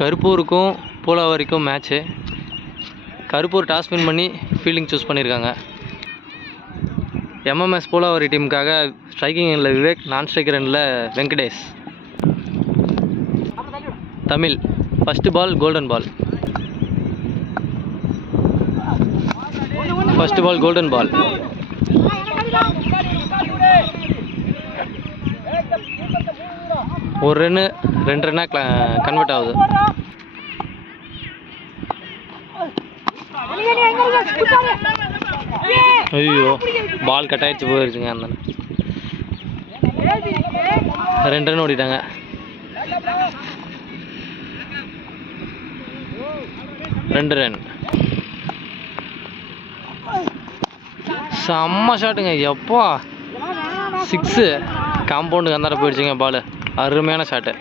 கருப்பூருக்கும் பூலாவரிக்கும் match. Karuppur toss win பண்ணி fielding choose பண்ணியிருக்காங்க. MMS Pulavari டீமுக்காக striking எண்ணில் விவேக், நான் ஸ்ட்ரைக்கர் எண்ணில் Venkatesh. Tamil first ball golden பால். ஃபஸ்ட்டு பால் கோல்டன் பால். ஒரு ரன்னு 2 ரன்னாக கன்வெர்ட் ஆகுது. ஐயோ பால் கட் ஆகிடுச்சு, போயிடுச்சுங்க. அந்த 2 ரன் ஓடிட்டாங்க. ரெண்டு ரன். செம்ம ஷாட்டுங்க. எப்பா 6 காம்பவுண்டுக்கு அந்தாண்ட போயிடுச்சுங்க பால். அருமையான ஷாட்டு.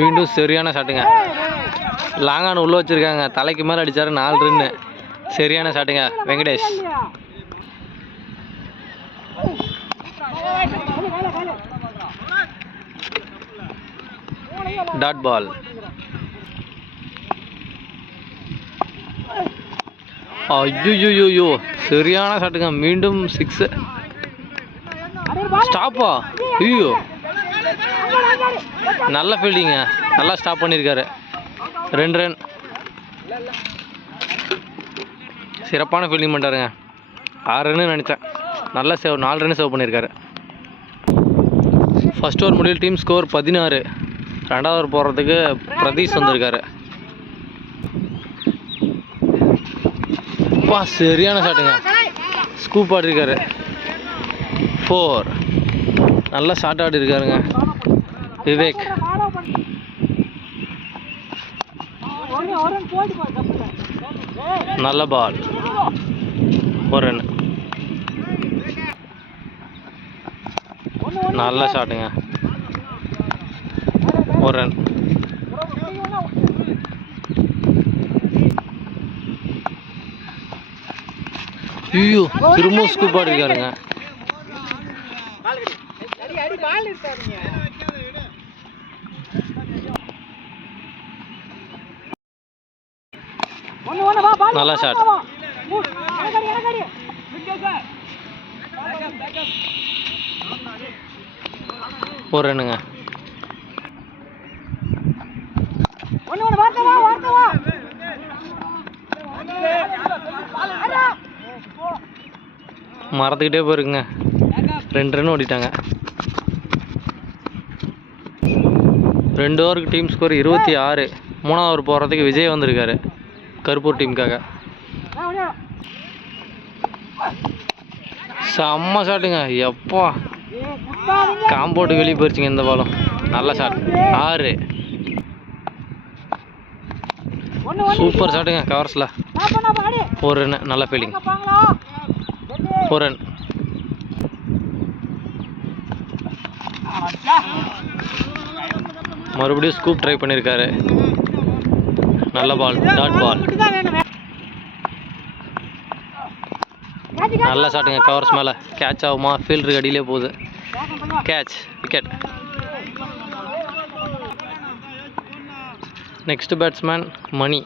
மீண்டும் சரியான ஷாட்டுங்க. லாங்கான உள்ளே வச்சுருக்காங்க. தலைக்கு மேலே அடித்தார். 4 ரன்னு. சரியான ஷாட்டுங்க வெங்கடேஷ். Dot ball. ஐயோ சரியான ஷாட்டுங்க. மீண்டும் 6. ஸ்டாப்பா? ஐயோ நல்ல ஃபீல்டிங்க. நல்லா ஸ்டாப் பண்ணியிருக்காரு. 2 ரன். சிறப்பான ஃபீல்டிங் பண்ணுறாருங்க. 6 ரன்னு நினச்சேன். நல்லா சேவ். 4 ரன்னு சேவ் பண்ணியிருக்காரு. ஃபஸ்ட் ஓவர் முடிவில் டீம் ஸ்கோர் 16. 2வது ஓவர் போடுறதுக்கு பிரதீஷ் வந்திருக்காரு. சரியான ஷாட்டுங்க. ஸ்கூப் ஆடிருக்காரு. 4. நல்லா ஷாட் ஆடி இருக்காருங்க விவேக். நல்ல பால். 1 ரன். நல்ல ஷாட்டுங்க. 1 ரன். ஐயோ திரும்ப ஸ்கூப் ஆடிருக்காருங்க. நல்ல ஷாட். 1 ரன்னுங்க. மறந்துக்கிட்டே போயிருக்குங்க. 2 ரன் ஓடிட்டாங்க. 2 ஓவருக்கு டீம் ஸ்கோர் 26. 3வது ஓவர் போடுறதுக்கு விஜய் வந்திருக்காரு கருப்பூர் டீமுக்காக. செம்ம ஷாட்டுங்க. எப்பா காம்பவுண்டு வெளியே போயிடுச்சுங்க இந்த பாலும். நல்ல ஷாட். 6. சூப்பர் ஷாட்டுங்க கவர்ஸில். 1 ரன். நல்ல ஃபீல்டிங். 4 ரன். மறுபடியும் ஸ்கூப் ட்ரை பண்ணியிருக்காரு. நல்ல பால். Dot ball. நல்ல ஷாட்டுங்க கவர்ஸ் மேலே. கேட்ச் ஆகுமா? ஃபீல்டருக்கு அடியிலே போகுது. Catch. Wicket. Next batsman Mani.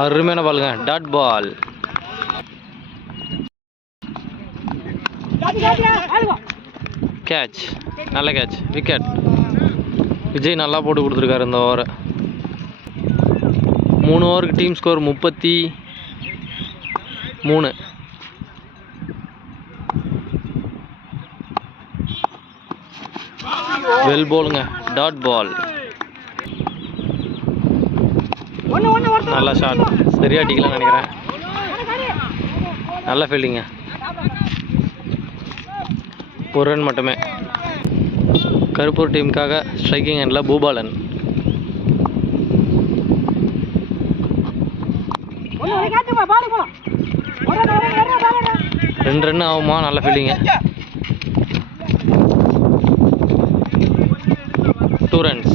அருமையான பாலுங்க. Dot ball. கேட்ச். நல்ல கேட்ச். விக்கெட். விஜய் நல்லா போட்டு கொடுத்துருக்காரு இந்த ஓவரை. 3 ஓவருக்கு டீம் ஸ்கோர் 33. வெல் போலுங்க. Dot ball. நல்ல ஷாட். சரியா அடிக்கலாம்னு நினைக்கிறேன். நல்ல ஃபீல்டிங்க. 1 ரன் மட்டுமே. கருப்பூர் டீமுக்காக ஸ்ட்ரைக்கிங் எண்ணில் பூபாலன். 2 ரன் ஆகுமா? நல்ல ஃபீல்டிங்க. 2 ரன்ஸ்.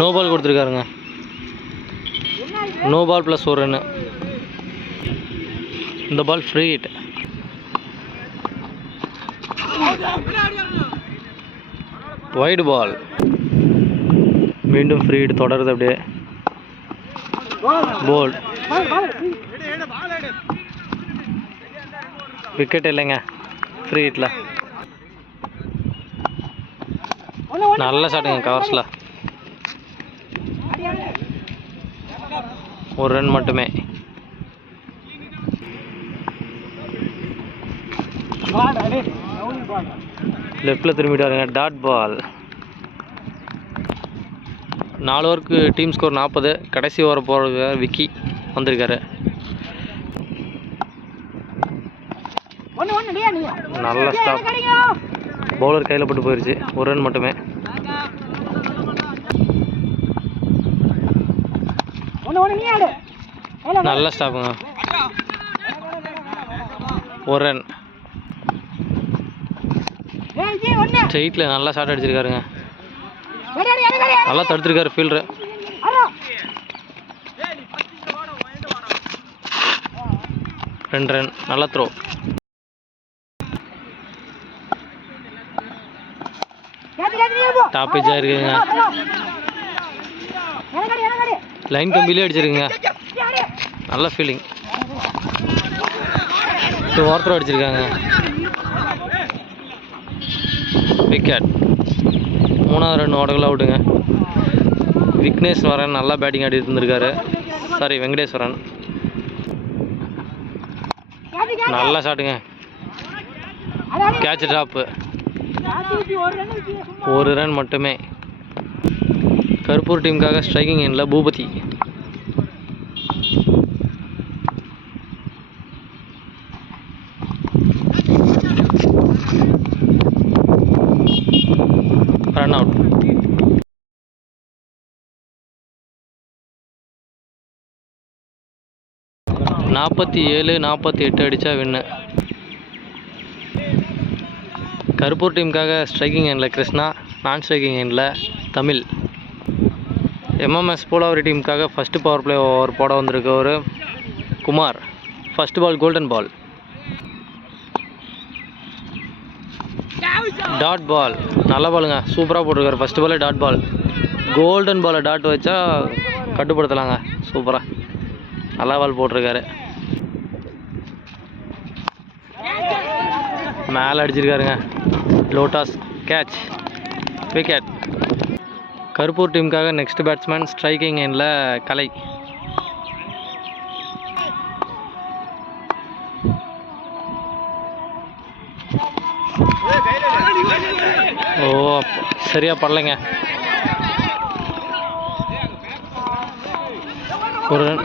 நோ பால் கொடுத்துருக்காருங்க. நோ பால் ப்ளஸ் ஒரு ரன்னு. இந்த ball free hit. Wide ball. மீண்டும் ஃப்ரீ ஹிட் தொடருது. அப்படியே போல்ட். விக்கெட் இல்லைங்க ஃப்ரீ ஹிட்டில். நல்ல ஷாட்டுங்க கவர்ஸில். ஒரு ரன் மட்டுமே. லெஃப்டில் திரும்பிட்டாருங்க. Dot ball. 4 ஓவருக்கு டீம் ஸ்கோர் 40. கடைசி ஓவர் போகிற விக்கி வந்திருக்காரு. நல்ல ஸ்டாப். பவுலர் கையில் பட்டு போயிடுச்சு. ஒரு ரன் மட்டுமே. நல்ல ஸ்டாப்புங்க. ஒரு ரன். ஸ்ட்ரெயிட்டில் நல்லா ஷாட் அடிச்சிருக்காருங்க. நல்லா தடுத்துருக்காரு ஃபீல்டரு. ரெண்டு ரன். நல்ல த்ரோ. டாப் பிட்சாக இருக்குங்க. லைன் கம்பிலே அடிச்சிருக்குங்க. நல்ல ஃபீலிங். ஓவர் அடிச்சிருக்காங்க. விக்கெட். 3வது ரன் ஓடகள் அவுட்டுங்க. விக்னேஸ்வரன் நல்லா பேட்டிங் ஆடி இருந்திருக்காரு. சாரி, வெங்கடேஸ்வரன். நல்லா ஷாட்டுங்க. Catch drop. ஒரு ரன் மட்டுமே. கருப்பூர் டீமுக்காக ஸ்ட்ரைக்கிங் எண்ணில் பூபதி. Run out. நாற்பத்தி 48 அடித்தா வின்னு. கருப்பூர் டீமுக்காக ஸ்ட்ரைக்கிங் எண்ணில் கிருஷ்ணா, நான் ஸ்ட்ரைக்கிங் எண்ணில் தமிழ். எம்எம்எஸ் போலாவரி டீமுக்காக ஃபஸ்ட்டு பவர் பிளே ஓவர் போட வந்திருக்கவர் Kumar. First ball golden ball. Dot ball. நல்ல பாலுங்க. சூப்பராக போட்டிருக்காரு. ஃபஸ்ட்டு பாலே டாட் பால். கோல்டன் பாலை டாட் வச்சா கட்டுப்படுத்தலாங்க. சூப்பராக நல்ல பால் போட்டிருக்காரு. மேலே அடிச்சிருக்காருங்க. லோட்டாஸ். கேட்ச். விக்கெட். கருப்பூர் டீமுக்காக நெக்ஸ்ட் பேட்ஸ்மேன் ஸ்ட்ரைக்கிங் எண்ணில் கலை. ஓ, சரியா படலைங்க. ஒரு ரன்.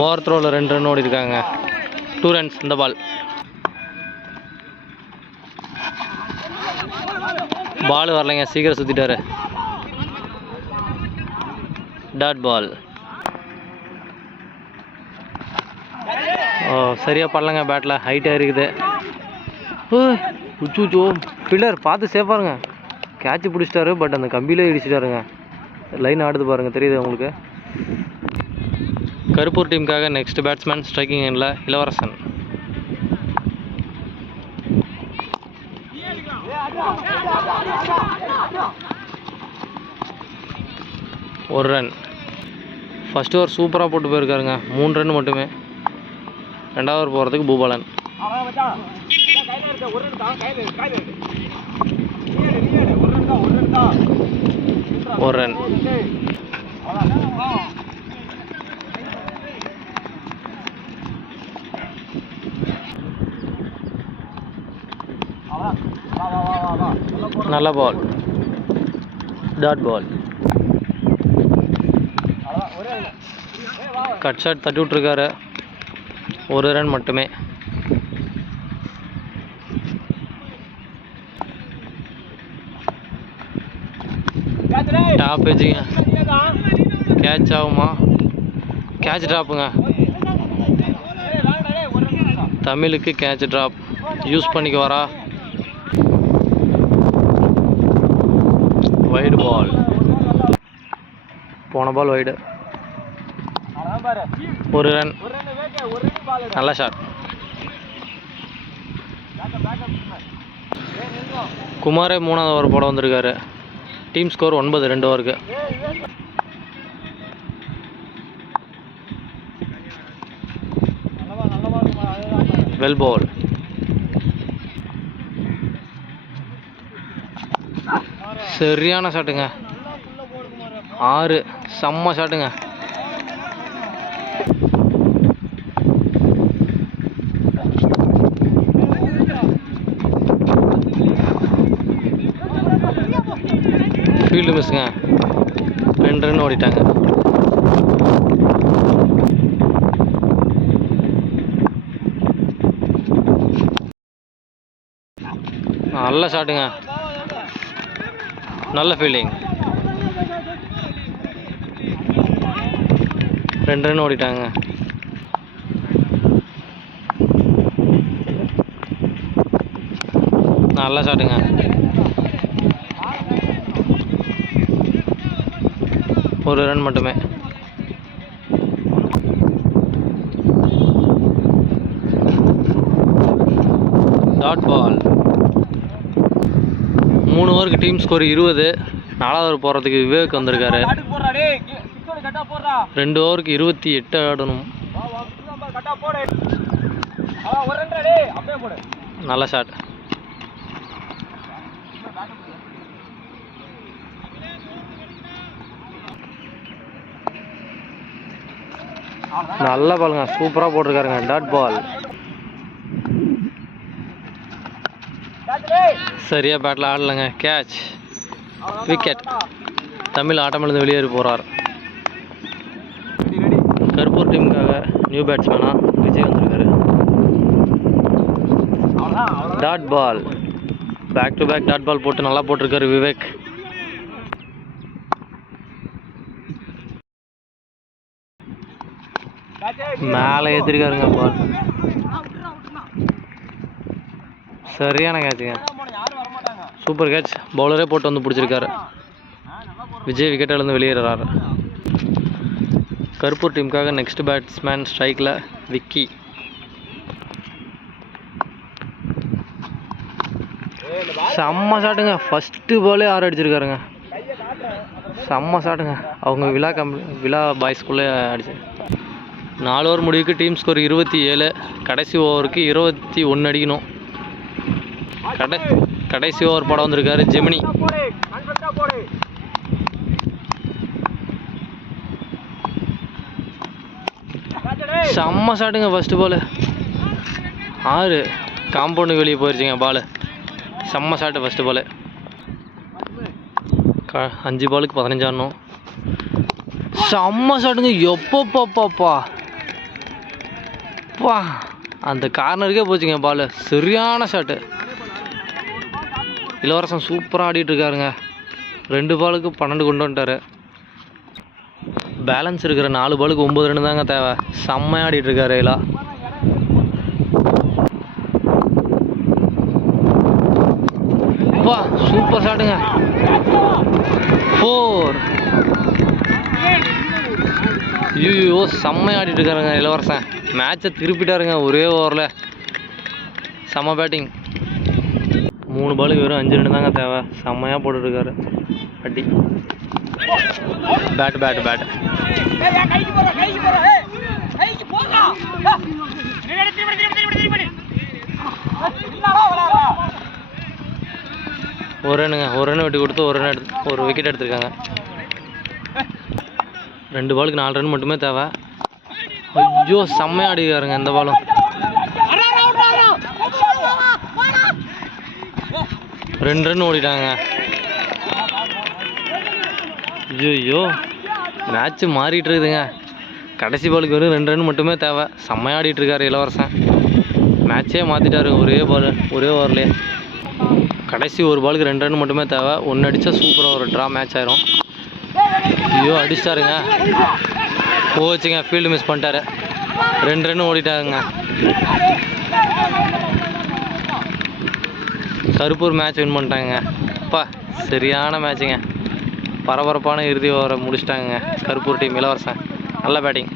ஓவர் த்ரோவில் 2 ரன் ஓடி இருக்காங்க. 2 ரன்ஸ். இந்த பால். பால் வரலைங்க. சீக்கிரம் சுற்றிட்டாரு. Dot ball. ஓ, சரியாக படலைங்க. பேட்டில் ஹைட்டாக இருக்குது. உச்சூச்சோ, ஃபீல்டர் பார்த்து சேஃபாருங்க. கேட்ச் பிடிச்சிட்டாரு. பட் அந்த கம்பியிலே இடிச்சிட்டாருங்க. லைன் ஆடுது பாருங்கள், தெரியுது உங்களுக்கு. கருப்பூர் டீமுக்காக நெக்ஸ்ட் பேட்ஸ்மேன் ஸ்ட்ரைக்கிங் எண்ணில் இளவரசன். ஒரு ரன். ஃபஸ்ட் ஓவர் சூப்பராக போட்டு போயிருக்காருங்க. 3 ரன் மட்டுமே. 2வது ஓவர் போகிறதுக்கு பூபாலன். ஒரு ரன். நல்ல ball. Dot ball. Cut shot தட்டி விட்ருக்காரு. ஒரு ரன் மட்டுமே. டாப் வச்சுங்க. கேட்ச் ஆகுமா? கேட்ச் ட்ராப்புங்க. தமிழுக்கு கேட்ச் ட்ராப். யூஸ் பண்ணிக்க வரா. Wide ball. போன பால் வைடு. ஒரு ரன். நல்ல ஷாட். குமாரே 3வது ஓவர் போட வந்திருக்காரு. டீம் ஸ்கோர் 9 2 ஓவருக்கு. Well ball. சரியான ஷாட்டுங்க. 6 செம்ம ஷாட்டுங்க. ஃபீல்டு மிஸ்ஸுங்க. 2 ரன் ஓடிட்டாங்க. நல்ல ஷாட்டுங்க. நல்ல ஃபீல்டிங். 2 ரன் ஓடிட்டாங்க. நல்ல ஷாட்டுங்க. ஒரு ரன் மட்டுமே. Dot ball. 3 ஓவருக்கு டீம் ஸ்கோர் 20. 4வது ஓவர் போகிறதுக்கு விவேக் வந்திருக்காரு. 2 ஓவருக்கு 28 ஆடணும். நல்ல ஷாட். நல்ல பாலுங்க. சூப்பராக போட்டிருக்காருங்க. Dot ball. சரியாக பேட்டில் ஆடலைங்க. கேட்ச். விக்கெட். தமிழ் ஆட்டமிழந்து வெளியேறி போகிறார். கருப்பூர் டீமுக்காக நியூ பேட்ஸ்மேனாக விஜய் வந்திருக்காரு. Dot ball. Back to back dot ball போட்டு நல்லா போட்டிருக்காரு விவேக். மேலே ஏற்றிருக்காருங்க பால். சரியான கேட்சுங்க. Super catch. பவுலரே போட்டு வந்து பிடிச்சிருக்காரு. விஜய் விக்கெட்டிலேருந்து வெளியேறாரு. கருப்பூர் டீமுக்காக நெக்ஸ்ட் பேட்ஸ்மேன் ஸ்ட்ரைக்கில் விக்கி. செம்ம ஷாட்டுங்க. ஃபஸ்ட்டு பாலே 6 அடிச்சிருக்காருங்க. செம்ம ஷாட்டுங்க. அவங்க விழா பாய்ஸ்குள்ளே அடிச்சு. 4 ஓவர் முடிவுக்கு டீம் ஸ்கோர் 27. கடைசி ஓவருக்கு 21 அடிக்கணும். கடைசி ஓவர் போட வந்திருக்காரு ஜெமினி. செம்ம ஷாட்டுங்க. ஃபஸ்ட்டு பால் 6 காம்பவுண்டு வெளியே போயிடுச்சுங்க பால். செம்ம ஷாட்டு ஃபஸ்ட்டு பால். 5 பாலுக்கு 15 ஆடணும். செம்ம ஷாட்டுங்க. எப்பப்பா அந்த கார்னருக்கே போச்சுங்க பால். சரியான ஷாட்டு. இளவரசன் சூப்பராக ஆடிட்டு இருக்காருங்க. 2 பாலுக்கு 12 கொண்டு வந்துட்டார். பேலன்ஸ் இருக்கிற 4 பாலுக்கு 9 ரன் தாங்க தேவை. செம்மையாக ஆடிட்டு இருக்காரு இலா. சூப்பர் ஷாட்டுங்க. 4. ஐயோ செம்மையாக ஆடிட்டு இருக்காருங்க இளவரசன். மேட்சை திருப்பிட்டாருங்க ஒரே ஓவரில். செம்ம பேட்டிங். 3 பாலுக்கு வெறும் 5 ரன் தாங்க தேவை. செம்மையாக போட்டுருக்காரு அடி. பேட். ஒரு ரன் விட்டு கொடுத்து ஒரு விக்கெட் எடுத்திருக்காங்க. 2 பாலுக்கு 4 ரன் மட்டுமே தேவை. ஐயோ செம்மையாக ஆடிக்காருங்க இந்த பாலும். 2 ரன் ஓடிட்டாங்க. ஐயோ மேட்ச்சு மாறிட்டு இருக்குதுங்க. கடைசி பாலுக்கு வெறும் 2 ரன் மட்டுமே தேவை. செம்மையாக ஆடிட்டு இருக்காரு இளவரசன். மேட்சே மாற்றிட்டாரு ஒரே ஓவர்லேயே. கடைசி ஒரு பாலுக்கு 2 ரன் மட்டுமே தேவை. 1 அடித்தா சூப்பராக ஒரு ட்ரா மேட்ச் ஆயிரும். ஐயோ அடிச்சிட்டாருங்க. போச்சுங்க. ஃபீல்டு மிஸ் பண்ணிட்டாரு. 2 ரன் ஓடிட்டாருங்க. கருப்பூர் மேட்ச் வின் பண்ணிட்டாங்க. சரியான மேட்சுங்க. பரபரப்பான இறுதி ஓவரை முடிச்சிட்டாங்க கருப்பூர் டீம். இளவரசன் நல்ல பேட்டிங்.